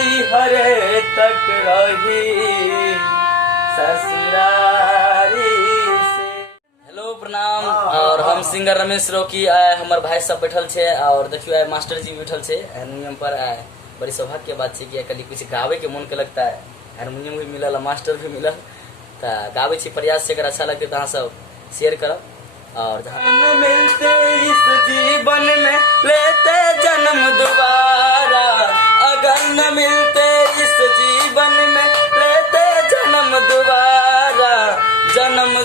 नहीं हरे तक रही ससुरारी से। हेलो प्रणाम। और हम सिंगर रमेश रोकी आए, हमारे भाई सब बैठल छे और देखियो आए मास्टर जी बैठल छे हारमोनियम पर। आए बड़ी सौभाग्य के बात छे कि कल कुछ गावे के मन के लगता है, हारमोनियम भी मिलल, मास्टर भी मिलल, तो गावे छी प्रयास से। अगर अच्छा लगते तो सब शेयर करब। और जहाँ मिलते इस जीवन में लेते जन्म दोबारा, अगर न मिलते इस जीवन में लेते जन्म दोबारा, जन्म